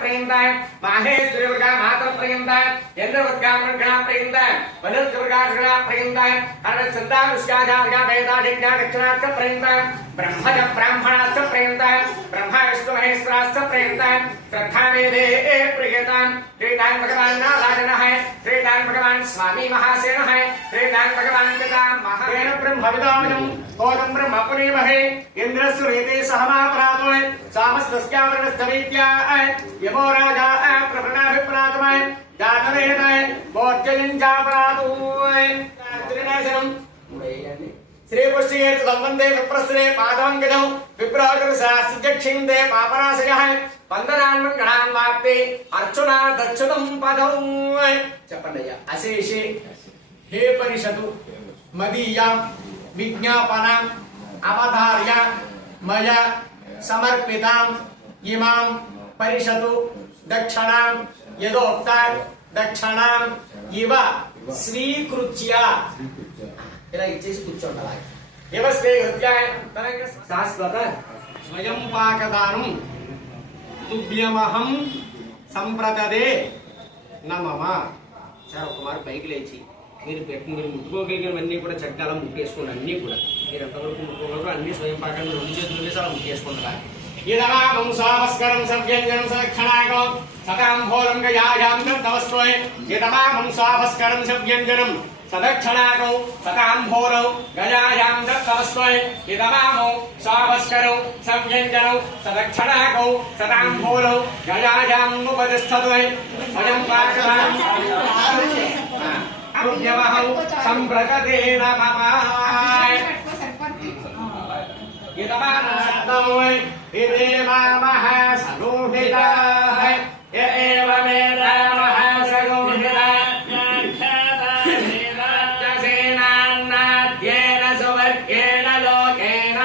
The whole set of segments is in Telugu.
प्रेयन्ताय माहेश्वरीवर्गा मातर प्रेयन्ताय चन्द्रवर्गा वर्गा प्रेयन्ताय वदर्वर्गा वर्गा प्रेयन्ताय अनसन्ता विश्वाजार्गा वेदादिज्ञा दक्षिणाच्च प्रेयन्ताय ब्रह्मज ब्राह्मणाच्च प्रेयन्ताय ब्रह्मा विष्णु महेश्वराच्च प्रेयन्ताय श्रद्धा वेदे प्रेयन्ताय श्रीदान भगवान नारायण है श्रीदान भगवान स्वामी महासेन है श्रीदान भगवान पिता महादेव ब्रह्मविदामजं कोदं ब्रह्मपुनीमहे इंद्रस्य वेदे सहमापरातो सामस्तस्यावरणस्थविद्या यमो राजा प्रभृणाभिप्रातमय जातवेदाय बोध्ययञ्जापरातो त्रिनेशनं श्री पुष्टिये संबंधे विप्रस्थे पादवंगजौ विप्रागर शास्त्रक्षिंदे पापनाशयः वंदनान्मङ्गलान् वाप्ते अर्चना दक्षतं पदौ చెప్పండయ్య అశేషే హే పరిషదు మదీయా విజ్ఞాపనం అవధార్య మయ సమర్పితాం ఇమాం పరిషదు దక్షిణాం యదోక్త దక్షిణాం ఇవ స్వీకృత్య ఇలా ఇచ్చేసి కూర్చోండి ఇవ స్వీకృత్య శాశ్వత స్వయం పాకదానం తుభ్యమహం సంప్రదదే నమమ. సార్ ఒక మారు పైకి లేచి మీరు ముట్టుకోగలిగినవన్నీ కూడా చక్కగా ముట్టేసుకోండి. అన్నీ కూడా మీరు ఎంతవరకు ముట్టుకోగలరు అన్ని స్వయం పాకాన్ని రెండు చేతులు చాలా ముట్టేసుకుంటారు. యదమామం సావస్కరం సవ్యంజనం సక్షణాగం సతాంభోరం గయాయాం తవస్వై యదమామం సావస్కరం సవ్యంజనం సదక్షణాగౌ సతాంభోరౌ గయాయాం తవస్వై యదమామం సావస్కరౌ సవ్యంజనౌ సదక్షణాగౌ సతాంభోరౌ గయాయాం ఉపతిష్ఠతై స్వయం పాకదానం పుణ్యవహౌ సంప్రగతే నమః. यदमानसत्तमोय इदेवामः सरोहिताः य एव वेदामः सरोहिताः सुवर्गेण लोकेन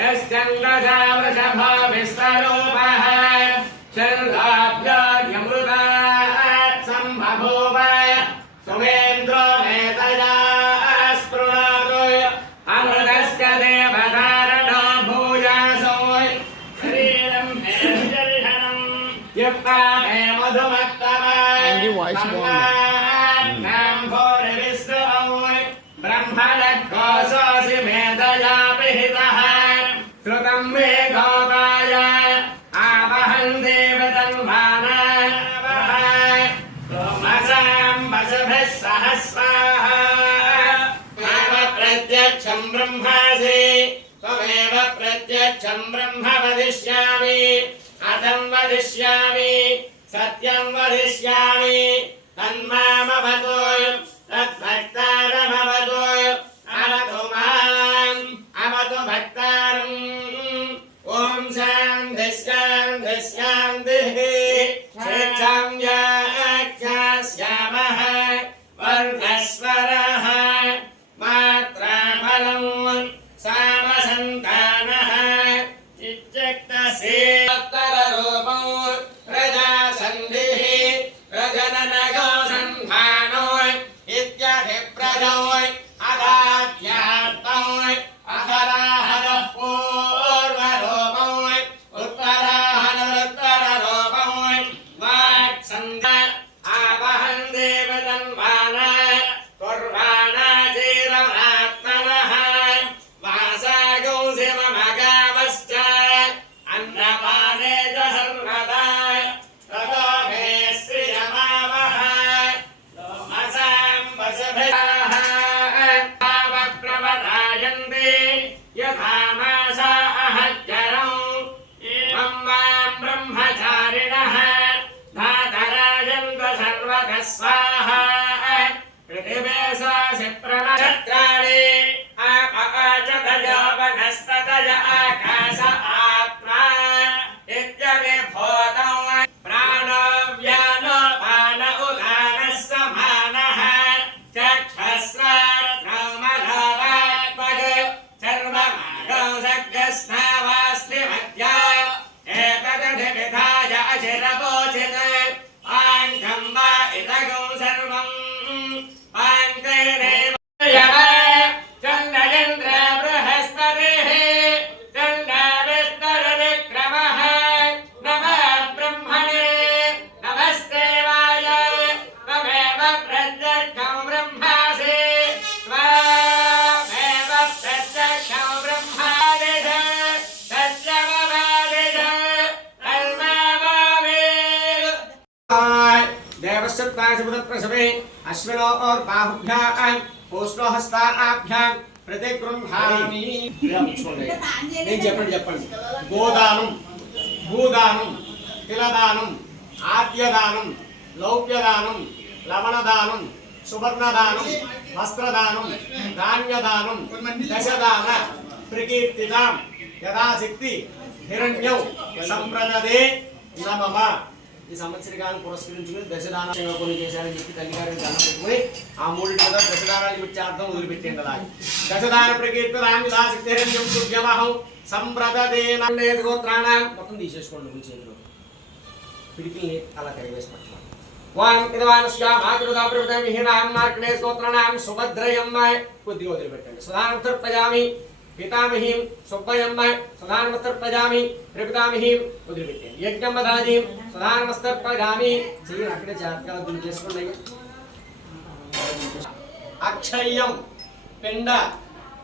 यश्चन्द्रसा वृषभो विस्तरूपः चन्द्राभ्योऽमृता सम्बभूव सुमेन्द्रो मेतया स्पृणोतु अमृतश्च देवता ब्रह्मणोसि मेधया विहितः श्रुतं मे गौताय आवहं देवतन्मानः सहस्राः प्रत्यक्षं ब्रह्मासि त्वमेव प्रत्यक्षं ब्रह्म वदिष्यामि अतं वदिष्यामि सत्यं वदिष्यामि तन्मामवतु तद्भक्तारमवतु अवतु माम् अवतु भक्तारम्. ॐ शान्तिः शान्तिः शान्तिः. स्वेच्छां व्याख्यास्यामः वर्णस्वरः मात्राफलं सामसन्तानः चिच्चक्तसेत्तररूपौ प्रजासन्धिः प्रजननगो सन्धानो इत्यादिप्रजौ अदाद्यात्तौ अहराहरः पूर्वरूपौ उत्तराहरुत्तररूपौ वाक्सन्धा आवहं देवतन्मानः कुर्वाणाचीरमात्मनः वासागौ शिवमगावश्च अन्नपाने च सर्वदा ततो मे श्रियमावः लोमसां वसुभिः प्रवरायन्ते यथा मासा अहज्जरौ एवं मां ब्रह्मचारिणः धातराजन्त सर्वतः स्वाहा. पृथिवे सासि प्रमक्षत्राणि आपकाचतयो वनस्पतय आकाश आत्मा इत्यदि भूतौ प्राणो व्यानो पान उदानः समानः चक्षस्रात्रौ मनोवाक्पग सर्वमागौ सग्रस्नावास्ति मध्या एतदधि विधाय अचिरवोचित् पाण्डं वा इदगौ सर्वम् पाण्डैरेव चन्द्रयन्द्र बृहस्पतिः चन्द्रविष्णुर्विक्रमः नमः ब्रह्मणे नमश्चत्ताशुभप्रसवे अश्विनो और बाहुभ्यां पोष्णो हस्ताभ्यां प्रतिगृह्णामि నేను చెప్పండి గోదానం భూదానం తిలదానం ఆద్యదానం లౌక్యదానం లవణదానం సువర్ణదానం వస్త్రదానం ధాన్యదానం దశదాన ప్రకీర్తిదాం యథాశక్తి హిరణ్యం సంప్రదదే నమః ఈ సంవత్సరాలను పురస్కరించుకుని దశదానంగా కొన్ని చేశారని చెప్పి తల్లిగారిని దండం పెట్టుకుని ఆ మూడింటి మీద దశదానాలు ఇచ్చార్థం వదిలిపెట్టండి అలా దశదాన ప్రకీర్తిదాం యథాశక్తి హిరణ్యం తుభ్యమహం సంప్రదదే గోత్రాణం మొత్తం తీసేసుకోండి మీ చేతిలో పిడికిల్ని అలా కరివేసి పట్టుకోండి వాం ఇదవానస్యా మాతృదా ప్రభుతం విహీనాం మార్కణే స్తోత్రాణం సుభద్రయమ్మాయ కొద్దిగా వదిలిపెట్టండి సుధానమస్తర్పయామి పితామహీం సుబ్బయమ్మాయ సుధానమస్తర్పయామి ప్రపితామహీం వదిలిపెట్టండి యజ్ఞమదాజీం సుధానమస్తర్పయామి చెయ్యి అక్కడే జాగ్రత్తగా దున్ని చేసుకోండి అక్షయ్యం పిండ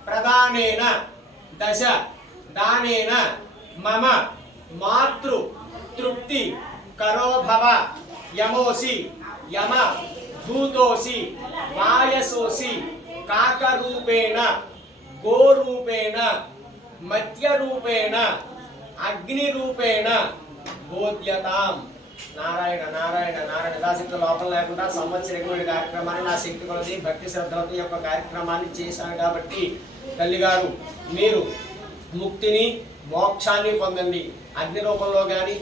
ప్రదానేన దశ దానేన మమ మాతృ తృప్తి కరోభవ యమోసి యమ భూతోసి వాయసోసి కాకరూపేణ గోరూపేణ మత్యరూపేణ అగ్నిరూపేణ బోధ్యతాం నారాయణ నారాయణ నారాయణ యథాశక్తి లోపం లేకుండా సంవత్సరం కార్యక్రమాన్ని నా శక్తి కొలది భక్తి శ్రద్ధలతో యొక్క కార్యక్రమాన్ని చేశాను కాబట్టి తల్లిగారు మీరు ముక్తిని మోక్షాన్ని పొందండి అగ్ని రూపంలో కానీ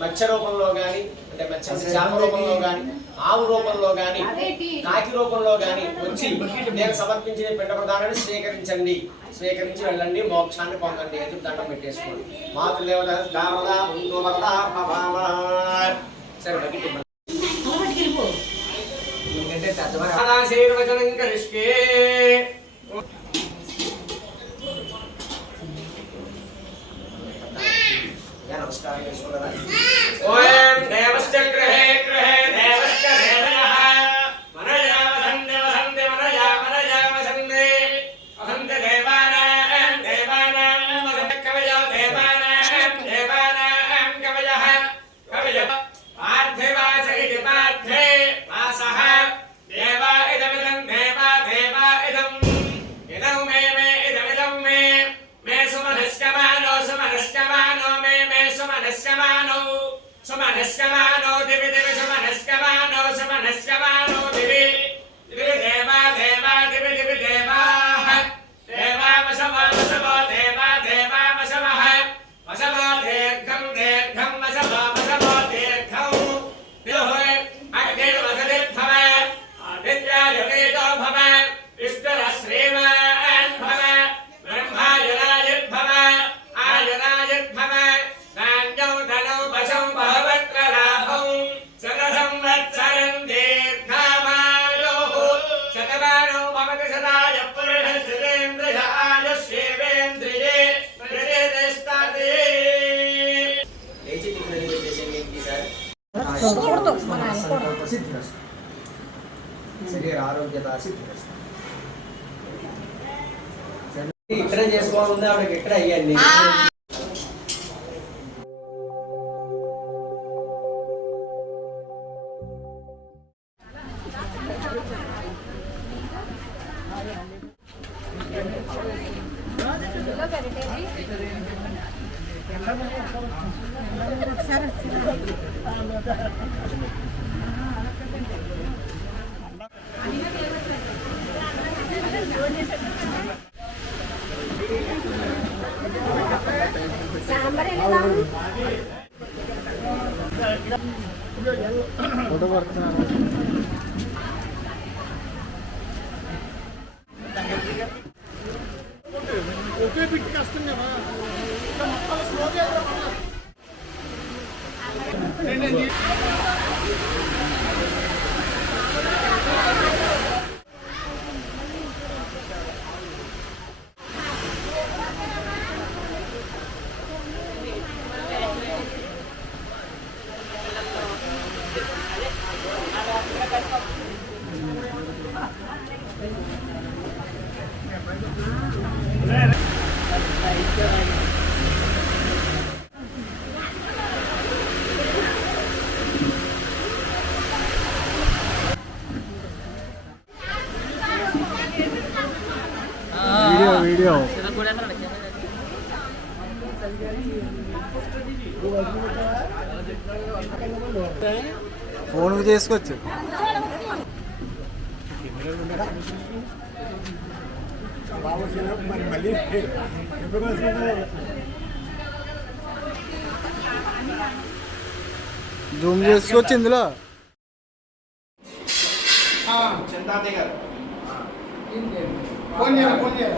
మత్స్య రూపంలో కానీ అంటే మత్స్య శాప రూపంలో కానీ ఆవు రూపంలో కానీ కాకి రూపంలో కానీ వచ్చి నేను సమర్పించిన పిండ ప్రదానాన్ని స్వీకరించి వెళ్ళండి మోక్షాన్ని పొందండి ఎదురు దండం పెట్టేసుకోండి మాతృదేవత సరే नमस्कार ओम देवश्च गृहे गृहे देवश्च देवयः मनया वसन्ते वसन्ते मनया वसन्ते वसन्ते देवानां कवयो देवानां कवयः पार्थिवास इति पार्थे वासः देवा इदमिदं देवा इदं मे इदमिदं मे सुमनस्कमानो सुमनस्कमानो दिवि दिवि सुमनस्कमानो दिवि दिवि देवा दिवि दिवि देवाः देवा वसवो देवा वसवः वसवो दीर्घं वसवो दीर्घं दिलोः अग्निर्वसतिर्भव आदित्यायतेजो भव विष्णुरः श्रीमान् भव ब्रह्मायुरायुर्भव आयुरायुर्भव धान्यौ धनौ वशौ भवत्र लाभौ शतसंवत्सरं दीर्घामायुः शतमानो भवति सदाय पुरुषः सुरेन्द्रिय आयुष्येवेन्द्रिये प्रतिष्ठते లేచి తిరిగి చేసేయండి సార్ సిద్ధిరస్తు శరీర ఆరోగ్యత సిద్ధిరస్తు ఇక్కడ చేసుకోవాలంటే ఆవిడకి ఎక్కడ అయ్యండి ఒకే బిట్ కష్టం కదా మొత్తం స్లోగా ఫోన్ చేసుకోవచ్చు. మరి మళ్ళీ ఎప్పుడు జూమ్ చేసుకోవచ్చు ఇందులో. చింతాంతి గారు ఫోన్ చేయాలి, ఫోన్ చేయాలి.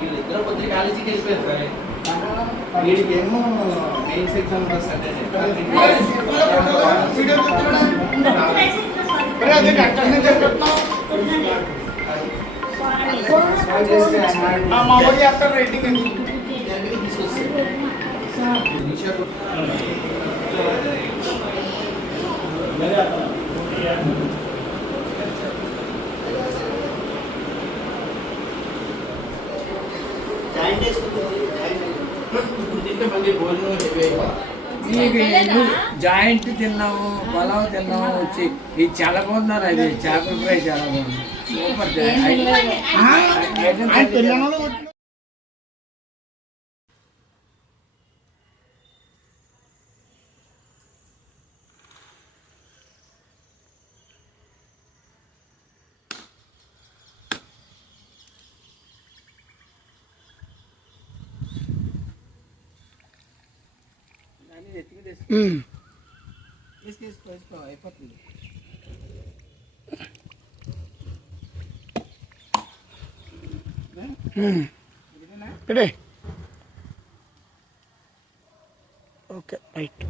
వీళ్ళిద్దరు కొద్దిగా కాలేజీకి వెళ్ళిపోయారు. వీడికి ఏమో మెయిన్స్ ఎగ్జామ్ వీడియో చూస్తున్నాడా? మరి అదే అక్కడనే చెప్తున్నావు. మా అమ్మకి చెప్తాను రైటింగ్ అని. జాయింట్ తిన్నాము, పలావ్ తిన్నాము, వచ్చి ఇది చాలా బాగున్నారు. అది చేపల ఫ్రై చాలా బాగుంది, సూపర్. ఆయన తెలంగాణలో అయిపోతుంది. Okay right.